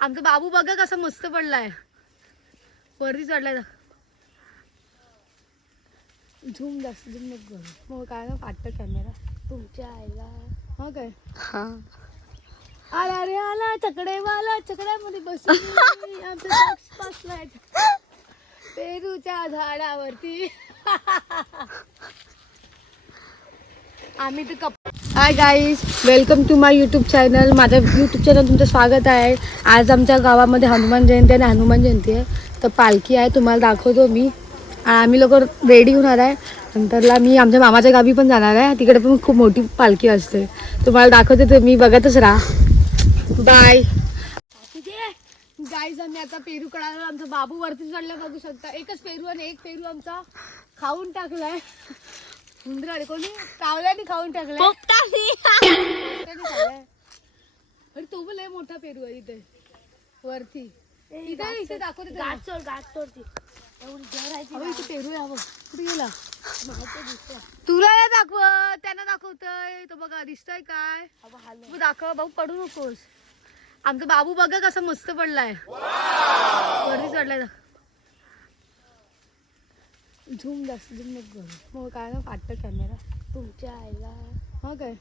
आमचा बाबू बघा कसा मस्त पडलाय, वरती चढलाय. झूम जास्त झूम नको करू, मग काय ना फाटतं कॅमेरा तुमच्या आईला. हा काय आला रे आला चकडेवाला, चकड्यामध्ये बसून आमचा बसलाय पेरूच्या झाडावरती. आम्ही तर hi guys, welcome to my YouTube channel. माझ्या यूट्यूब चॅनल तुमचं स्वागत आहे. आज आमच्या गावामध्ये हनुमान जयंती आणि हनुमान जयंती आहे, तर पालखी आहे, तुम्हाला दाखवतो मी. आम्ही लोक रेडी होणार आहे. नंतरला मी आमच्या मामाच्या गावी पण जाणार आहे, तिकडे पण खूप मोठी पालखी असते, तुम्हाला दाखवते, तर मी बघतच राहा. Bye guys. आम्ही आता पेरू कळाला, आमचा बाबू वरती चढला, बघू शकता. एकच पेरू आणि एक पेरू आमचा खाऊन टाकलाय. उंदराने कोणी कावल्याने खाऊन टाकलाय. अरे तो पण लय मोठा पेरू आहे इथे वरती. इथे दाखवते इथे पेरू आहे. कुठे गेला तुला नाही दाखवत, त्यांना दाखवतय. तो बघा दिसतोय काय, दाखव भाऊ, पडू नकोस. आमचा बाबू बघा कसा मस्त पडलाय, वरती चढलाय. झूम जास्त झूम नको करू, मग काय ना फाटतं कॅमेरा तुमच्या आईला. हा काय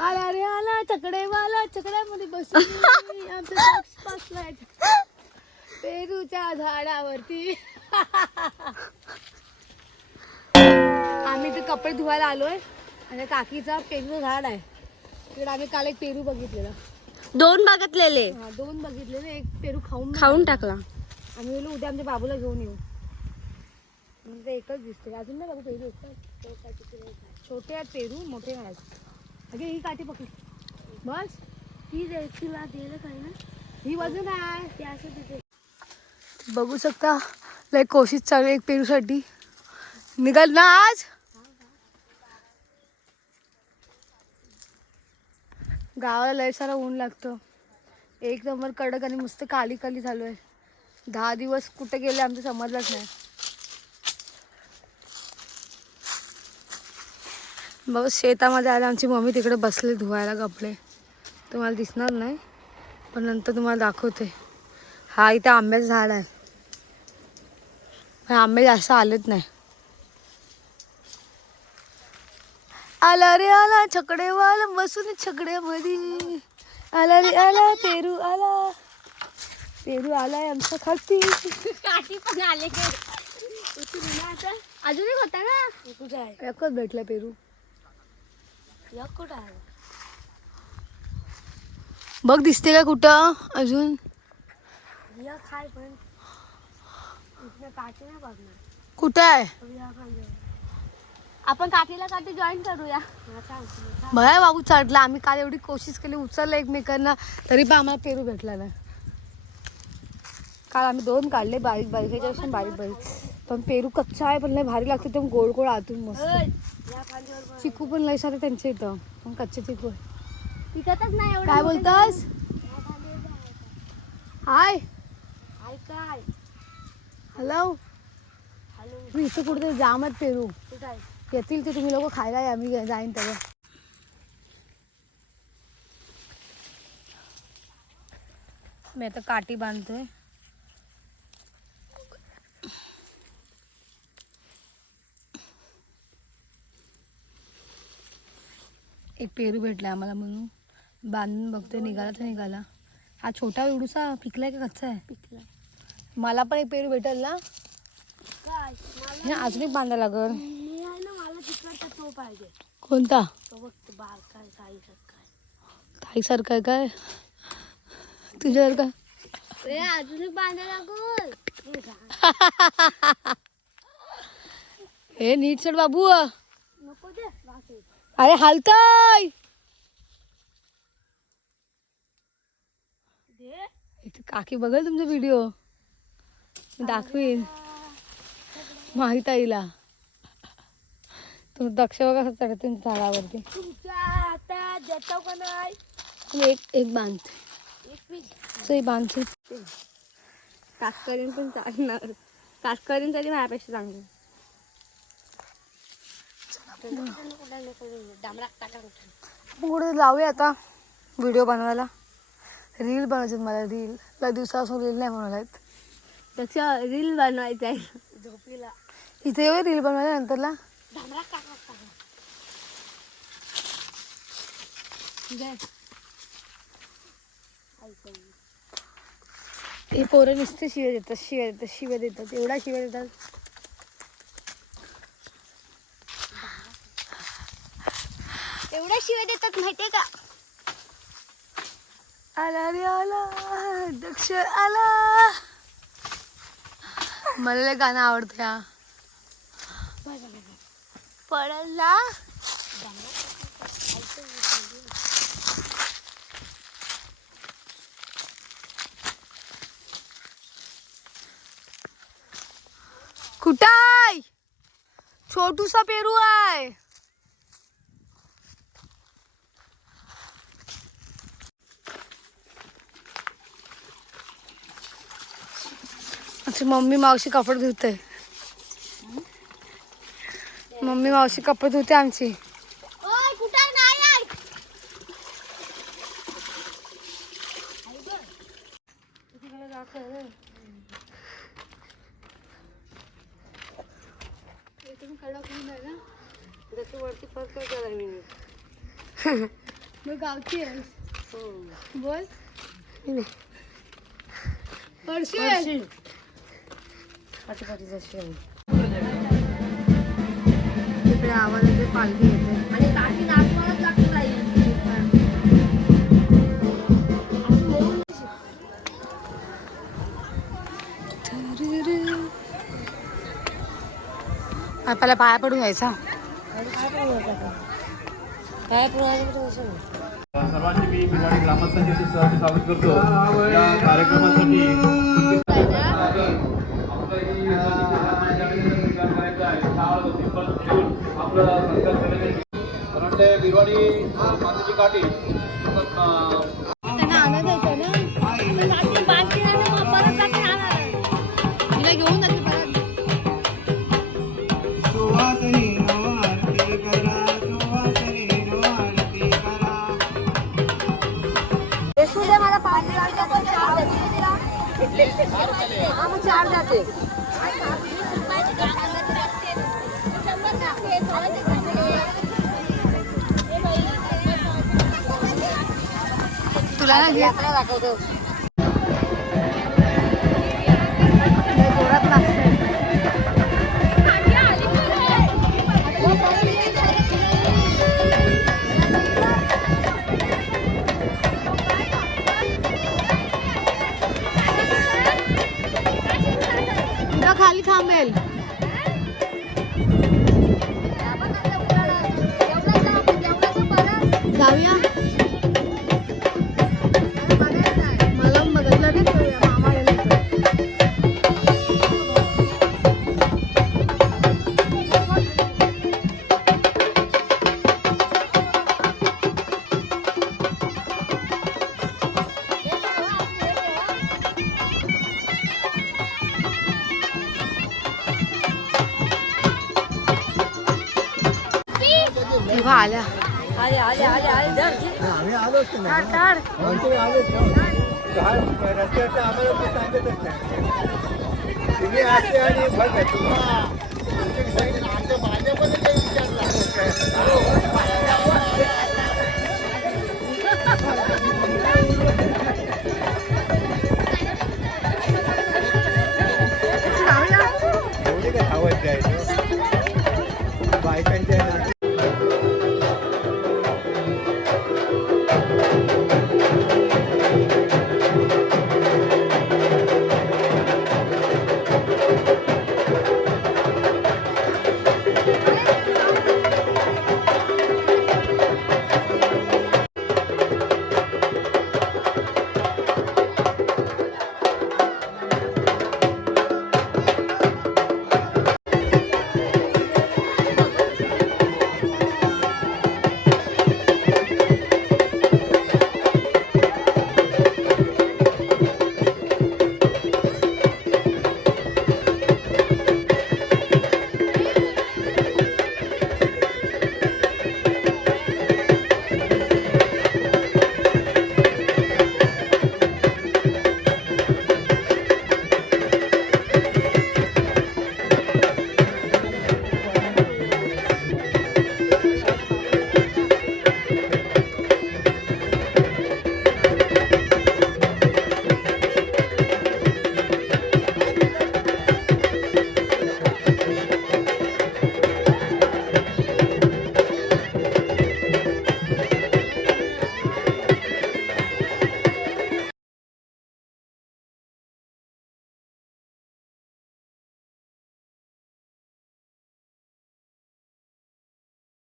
आला रे आला चकडेवाला, चकड्यामध्ये बसून आमचा बसलाय पेरूच्या झाडावरती. आम्ही तर कपडे धुवायला आलोय आणि काकीचा पेरू झाड आहे तिकडे. आम्ही काल एक पेरू बघितलेला, दोन बघितलेले, दोन बघितलेले, एक पेरू खाऊन टाकला. आम्ही बोललो उद्या आमच्या बाबूला घेऊन येऊ. म्हणजे एकच दिसते अजून नाही बाबू पेरू. छोटे आहेत पेरू, मोठे आहेत. अगे ही काठी पकड बस. ही तुला दिलं काय ना, ही वजन आहे ते असं तिथे. बघू शकता लय कोशिश चालू एक पेरू साठी. निघाल ना आज. गावाला लय सारा ऊन लागतं, एक नंबर कडक आणि मस्त काली काली झालो आहे. 10 दिवस कुठे गेले आमचं समजलंच नाही. बघ शेतामध्ये आले, आमची मम्मी तिकडे बसले धुवायला कपडे, तुम्हाला दिसणार नाही पण नंतर तुम्हाला दाखवते. हा इथे आंब्याचं झाड आहे, पण आंबे जास्त आलेत नाही. आला रे आला छकडेवाला, बसून छकड्यामध्ये. आला रे आला पेरू आला, पेरू आलाय आमचा खाती. काठी पण आले अजून एक होता ना, कुठे आहे? एकच भेटला पेरू. कुठं आहे बघ दिसते का कुठं अजून? खाय पण काठी नाही बघणार कुठं आहे? आपण काठीला काठी जॉईन करूया. भया बाबू चढला. आम्ही काल एवढी कोशिश केली उचललं एकमेकांना, तरी पण आम्हाला पेरू भेटला नाही. काल आम्ही 2 काढले, बारीक बारीक, ह्याच्यापासून बारीक बारीक, पण पेरू कच्चा आहे, पण लय भारी लागते एकदम गोड गोड आतून मस्त. चिकू पण लय सारे त्यांच्या इथं, पण कच्चे चिकू आहे. टिकतच नाही एवढं. काय बोलतास? हाय काय हॅलो. मी इथं कुठेतरी जाम आहेत पेरू, येतील ते तुम्ही लोक खायला, आम्ही जाईन तेव्हा. मी आता काठी बांधतोय. एक पेरू भेटला आम्हाला म्हणून बांधून बघतोय, निघाला तर निघाला. हा छोटा एवढूसा पिकलाय का कच्चा आहे? पिकला. मला पण एक पेरू भेटेल ना, अजून एक बांधा लागल. मला तिकडचा तो पाहिजे. कोणता? तो बघ बारकाय ताईसारखा आहे काय तुझ्यासारखा? अजून एक बांधा लागल. हे नीट चढ बाबू. नको दे. अरे हालताय. इथे काकी बघेल तुमचा व्हिडिओ, दाखवीन माहित आईला. तू दक्ष बघा चढते झाडावरती. आता देतो का नाही? एक बांधते, बांधते. कातकरीन पण चालणार, कातकरीन तरी माझ्यापेक्षा चांगलं. पुढे लावूया आता व्हिडिओ बनवायला. रील बनवायची मला रील. त्या दिवसापासून रील नाही बनवल्यात. त्याच्या रील बनवायचा आहे झोपीला. इथे येऊ रील बनवायला नंतरला. हे पोरं नुसते शिव्या देतात एवढा शिव्या देतात. एवढ्या शिवाय देतात माहितीये का? आला रे आला दक्ष आला. मला लय गाणं आवडतं हा. पडला कुठं आहे? छोटूसा पेरू आहे. अच्छा मम्मी मावशी कपडे धुते. मम्मी मावशी कपडे धुते आमची. ओय कुठे नाही आहे. मग गावची आहेस. बोल पडशील. तिकडे आवाज येते पालखी येते आणि काठी नाचवायलाच लागतं ताई. आपल्याला पाया पडून यायचा. सर्वांची मी भिवाडी ग्रामस्थांचे स्वागत करतो या कार्यक्रमासाठी. भिवाडी मातीची काठी त्यांना आनंद यायचा ना. तिला घेऊन जाते परत. मला पाणी लागतं पण 4 जाते. तुला ना यात्रा दाखवतो. जोरात लागतंय. तुला खाली थांबेल. जाऊया. मला बघितलं नाही तो मामा आलेला होता. तेव्हा आल्या. आम्ही आलोच काढ काढ. रस्त्याचं आम्हाला ते सांगतच नाही. तुम्ही असते आणि बघ आमच्या भाजपने काही विचारला.